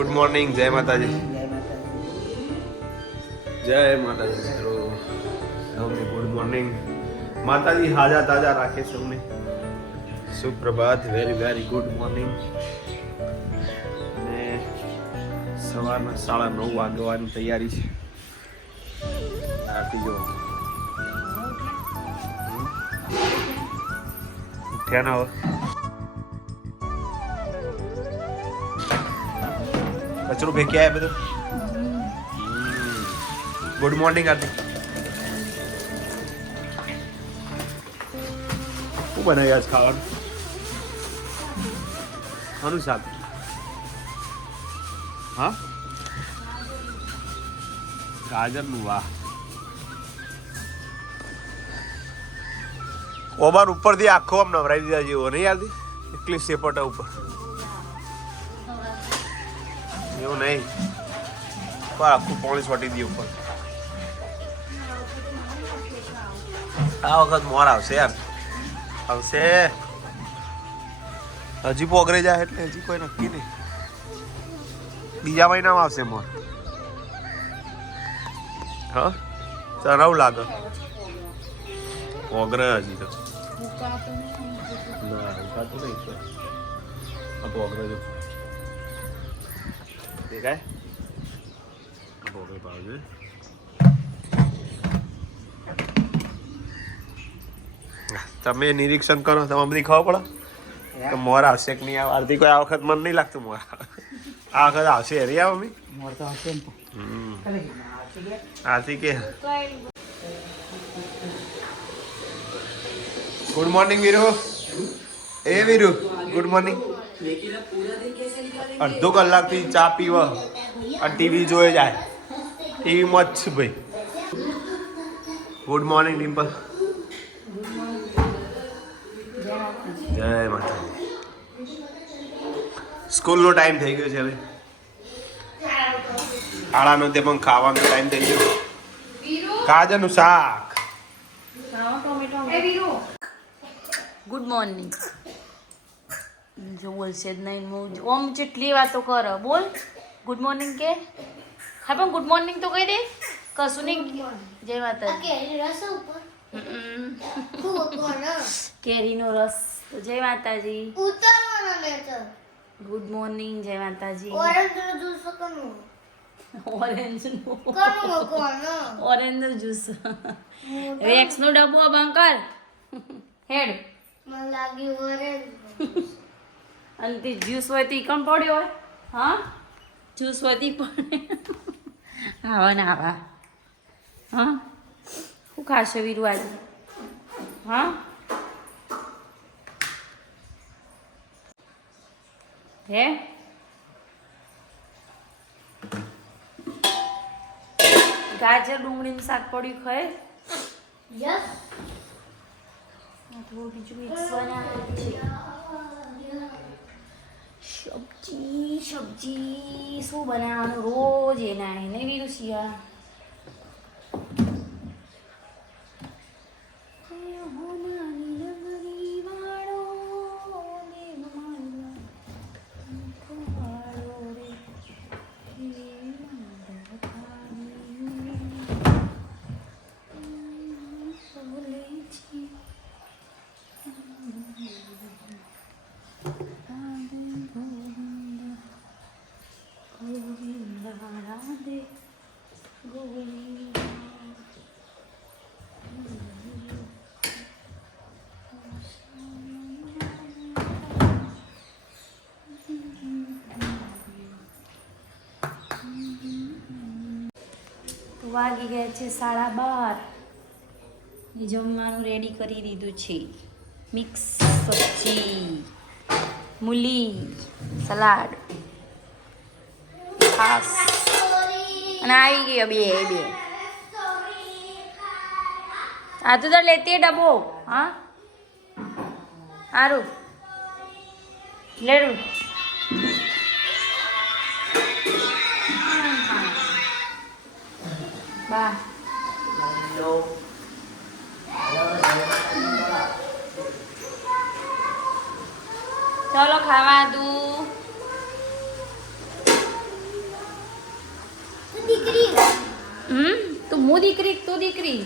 Good morning જય માતાજી જય માતાજી મિત્રો. સૌને ગુડ મોર્નિંગ માતાજી હાજા તાજા રાખે સૌને સુપ્રભાત વેરી વેરી ગુડ મોર્નિંગ અને સવારના સાડા નવ વાગવાની તૈયારી છે. આરતી જોવા ઉઠ્યા? ના કચરું ફેંકી આવ્યા બધું. Good morning Hardik. શું બનાવી આજ ખાવાનું? આનું શાક. હા? ગાજરનું વાહ. ઓમાન ઉપરથી આખો આમ નવરાઈ દીધા જેવો નહીં યાદી એકલી સેપટા ઉપર. એવું નહીં. પર આખું પોલીસ વટી દી ઉપર. આ વખત મોર આવશે યાર આવશે. હજી પોગરે જાય એટલે હજી કોઈ નક્કી નહીં. બીજા મહિનામાં આવશે મોર. હા? તરવ લાગે? પોગરે હજી તો. ના ઉકાતું નહીં. પોગરે દેખાય. આ પોગરે પાવજે તમે નિરીક્ષણ કરો તમે બધી ખબર પડે? કે મોર આવશે કે નહીં? આવે અડધી કોઈ આ વખત મન નહીં લાગતું મોર. આ વખત આવશે હરી આવ મમ્મી? મોર તો આવશે આરતી કે ગુડ મોર્નિંગ વીરુ એ વીરુ ગુડ મોર્નિંગ અડધો કલાકથી ચા પીવા અને ટીવી જોઈ જાય ટીવીમાં જ છે ભાઈ ગુડ મોર્નિંગ ડિમ્પલ જય માતા સ્કૂલનો ટાઈમ થઈ ગયો છે હવે. આળાનો તે પણ ખાવાનો ટાઈમ થઈ ગયો. ગાજરનું શાક. ગુડ મોર્નિંગ જો બોલશે જ નહીં હું ઓમ જેટલી વાતો કર. બોલ. ગુડ મોર્નિંગ કે. હા પણ ગુડ મોર્નિંગ તો કહી દે. કશું નહીં. જય હમ. કેરીનો રસ. તો જય માતાજી. ગુડ મોર્નિંગ જય માતાજી. ઓરેન્જ ઓરેન્જ જ્યુસ રેક્સ નો. ડબ્બો બંકર હેડ અને તે જ્યુસ હોય તે કમ પડ્યો હોય. હા? જ્યુસ હોય તે પડે. આવા ને આવા. હા? શું ખાશે વીરુ આજે? હા? હે? ગાજર ડુંગળીનું શાક પડ્યું ખાય થોડું બીજું મિક્સ બનાવે છે. સબ્જી સબ્જી શું બનાવવાનું? રોજ એના એને બીજું શિયા ગોવિંદ વાગી ગયા છે સાડા બાર. જમવાનું રેડી કરી દીધું છે. મિક્સ સબ્જી મૂલી, સલાડ ખાસ અને આવી ગયો બે બે. આ તો તાર લેતી ડબ્બો? હા? સારું લેડું. બા ચલો ખાવા દઉં દીકરી હમ તું હું દીકરી તું દીકરી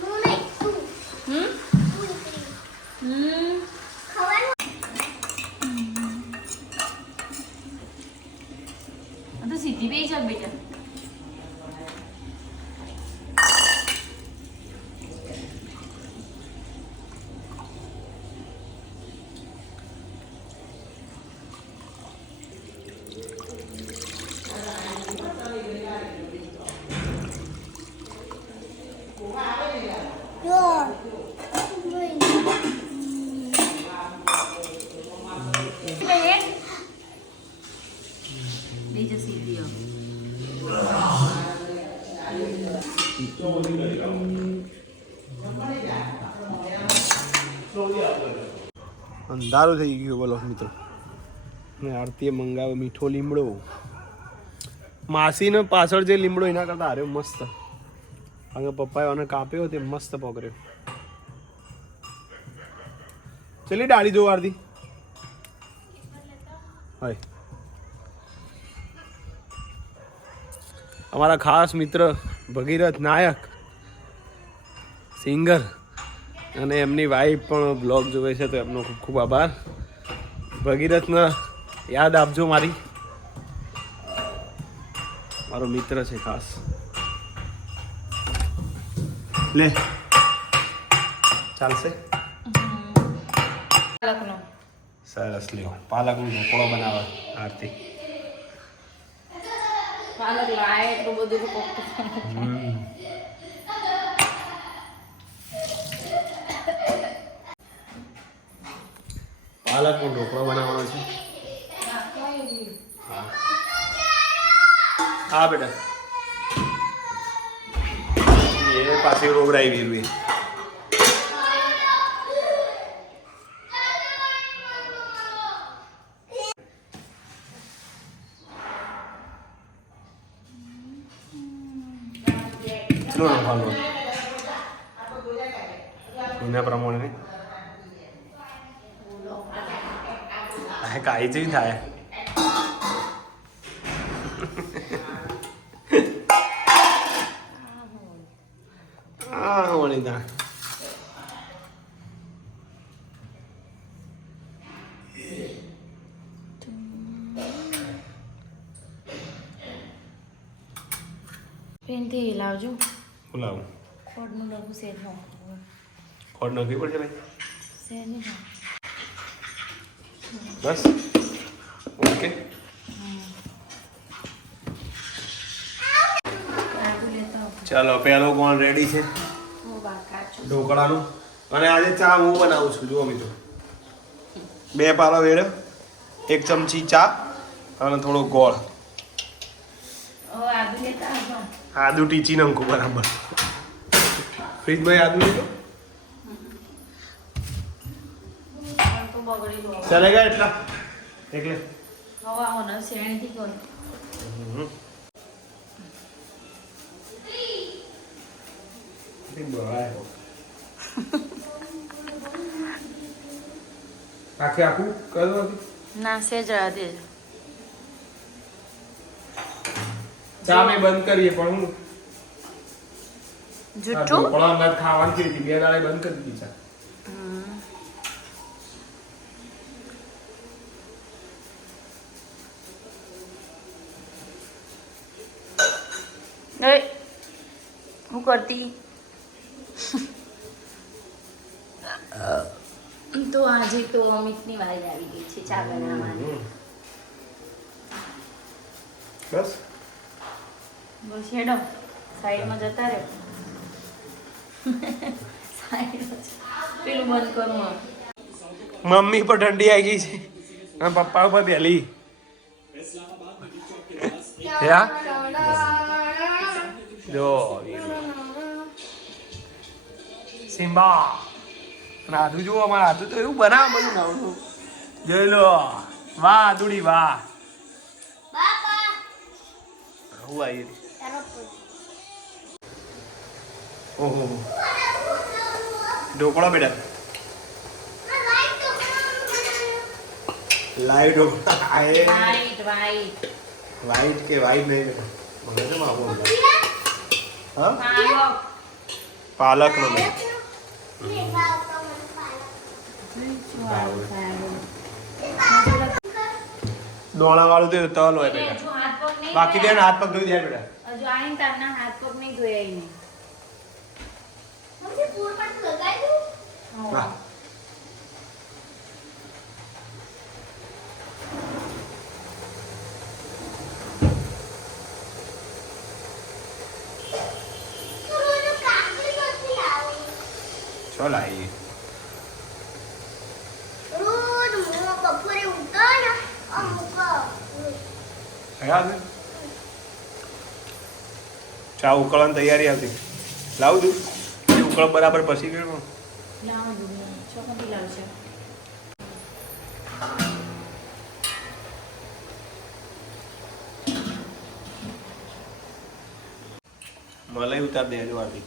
હું નહીં તું હમ તું દીકરી હમ ખવાનું આ તો સીધી બેસી જા બેટા જો બેસી જા સીધી હવે. અંધારું થઈ ગયું બોલો મિત્રો. ને આરતીએ મંગાવ્યો મીઠો લીમડો. માસીને પાછળ જે લીમડો, એના કરતા હારે મસ્ત. આગળ પપ્પાએ આને કાપ્યો તે મસ્ત પકડ્યો. ચલી ડાળી જો આરતી. હાય. અમારા ખાસ મિત્ર ભગીરથ નાયક, સિંગર. અને એમની વાઈફ પણ બ્લોગ જોવે છે તો એમનો ખૂબ ખૂબ આભાર. ભગીરથને યાદ આપજો મારી. મારો મિત્ર છે ખાસ. લે. ચાલશે? સરસ લ્યો. પાલકનો ઢોકળો બનાવે આરતી. પાલક લાય એટલું બધું પાલકનો ઢોકળો બનાવવાનો છે. હા. બેટા. એ પાછી રોગડાઈ વીરવી. ચલો નાખવાનો એના પ્રમાણે આ કાંઈ જેવી થાય આ વળીદા પેનથી લાવજો બોલાવું ખોડનું ડબ્બું સેજ નો ખોટ નાખવી પડશે ભાઈ સેજ નહીં બસ ઓકે આટલું લેતા ઓકે. ચાલો પહેલો કોણ રેડી છે? ઢોકળાનું. અને આજે ચા હું બનાવું છું જુઓ મિત્રો. બે પાલો વેડ એક ચમચી ચા અને થોડો ગોળ. આદુ ટીચી નાખું બરાબર. ફ્રીજમાં આદુ લીધું? પણ તો બગડી ગયો ચાલે ગયા એટલા? એટલે? હવે આવો ને શેણીથી કરો આખે આખું કયું ના સેજ દેજો ચા મેં બંધ કરીએ પણ હું. જુઠ્ઠું? પણ ખાવાની હતી. બે દાડે બંધ કરી દીધી ચા. કરતી? તો આજે તો અમિતની વારી આવી ગઈ છે ચા બનાવવાની. બસ. બસ હેડો સાઈડમાં જતા રહે? પેલું બંધ કરું મમ્મી પર ઠંડી આવી ગઈ છે. અને પપ્પા ઉપર બેલી યા? જો સિમ્બા રાધુ જુઓ અમારા રાધુ તો એવું બનાવ બધું નવરું. જોઈ લો. વાહ આદુડી વાહ. હું આવી ઓહો. ઢોકળા બેટા. લાઈવ ઢોકળા. વાઈટ કે વાઈટ નહીં મને તો આવું પાલક પાલકનો નહીં તો મને પાલક. શું આવું થાય? દોણા વાળું તો તલ હોય બેટા નહીં બાકી બેન હાથ પગ ધોઈ જાય બેટા હજુ આવીને તારના હાથ પગ નહીં ધોયા એને. મમ્મી પૂર પાછું લગાવી દઉં? હા. આવી અમુક યાદ ચા ઉકળવાની તૈયારી આવતી લાવું તું ઉકળ બરાબર પછી ગયો લાવો. મલાઈ ઉતાર દે હજુ આરતી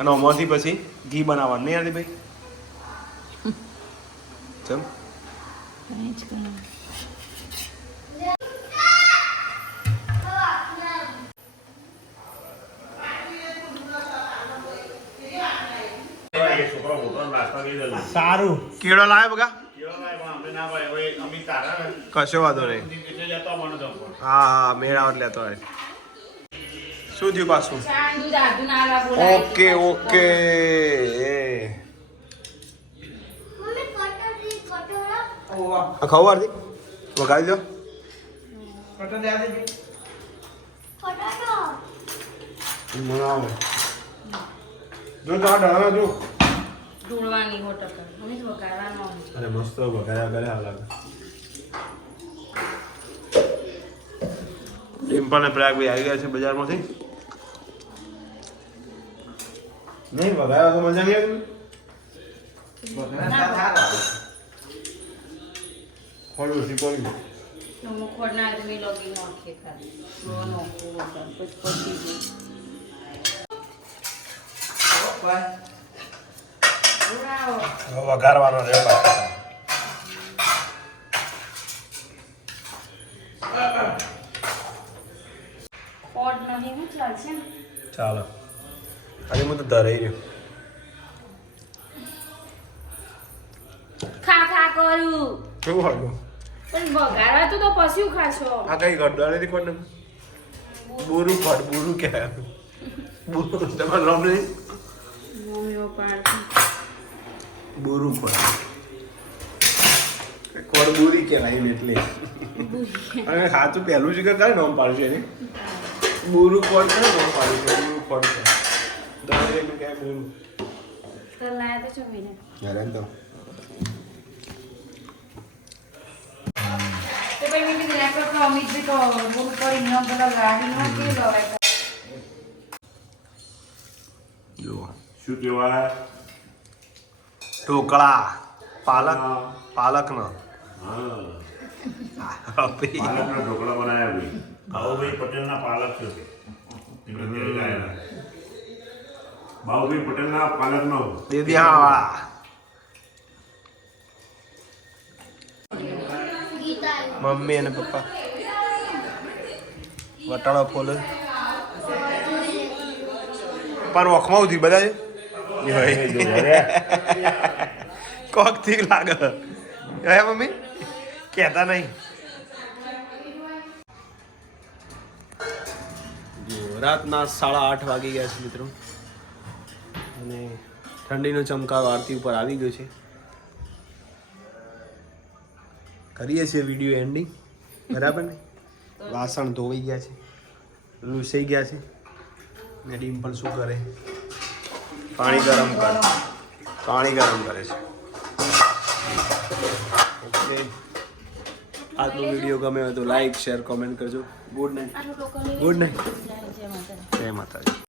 અને આમાંથી પછી ઘી બનાવવાનું. નહીં આદિભાઈ ભાઈ? ચમ. સારું. કેળો લાવે બગા? કશો વાંધો નહીં. હા હા મેળાવટ લેતો હોય. શું થયું પાછું? આલા. Okay okay. ખબર ખાવું આરતી? વગાડી દો કટોરો જો તો આ ડાળા જો. ઢોળવાની સો અમે તો વઘારવાનો અરે મસ્ત વગાડ્યા કરે હાલ ડિમ્પલ ને પ્રયાગ ભાઈ આવી ગયા છે બજારમાંથી. નહીં વગાડ્યા તો મજા નહીં આવી બગડા સારા ખોડું શીખવાડી નમો ખોડના આદમી લોગી નોખે ખાલી. નો નોખું વગર. પછી પતી ગયું. ઉડાવો. વઘારવાનો રહ્યો બાકી ખોડ નહીં હું ચાલશે ને? ચાલો આજે હું તો ધરાઈ રહ્યો. ખા ખા કરું. કેવું હતું પણ વઘારવા તો તો પશુ ખાશો. આ કઈ ગરદાણી થી કોણ બુરુ ફળ બુરુ કહેવાય બુરુ તમારું નામ નહીં? મમ્મીઓ પાડતી બુરુ ફળ કોણ બુરી કહેવાય એમ એટલે. અને સાચું પહેલું છે કે કઈ નામ પાડશે એને? બુરુ કોણ છે નામ પાડશે બુરુ કોણ છે એમને કહે બુરુ તો લાયા તો છો મહિને હેરાન તો તો ભાઈ મેં કીધું લેપટોપ તો અમિત બી તો બહુ કરી ન પેલા ગાડીમાં કે લવાય જુઓ શું કહેવાય ઢોકળા પાલક પાલક પાલકનો. હા. પાલકના ઢોકળા બનાવ્યા ભાઈ બાબુભાઈ પટેલના પાલક છે તે. એમને ઘરે લાયેલા. બાબુભાઈ પટેલના પાલકનો ગીતા મમ્મી અને પપ્પા. વટાળો ફોલ પપ્પાનું ઓખમાં ઉધી બધા કોકથી લાગે. હે મમ્મી? કહેતા નહીં. જો રાતના સાડા આઠ વાગી ગયા છે મિત્રો. અને ઠંડીનો ચમકારો આરતી ઉપર આવી ગયો છે. કરીએ છીએ વીડિયો એન્ડિંગ બરાબર ને? વાસણ ધોવાઈ ગયા છે. લૂસાઈ ગયા છે. ને ડિમ્પલ શું કરે? પાણી ગરમ કરે. પાણી ગરમ કરે છે. ઓકે આજનો વીડિયો ગમે હોય તો લાઈક શેર કોમેન્ટ કરજો. ગુડ નાઇટ ગુડ નાઇટ જય માતા જય માતાજી.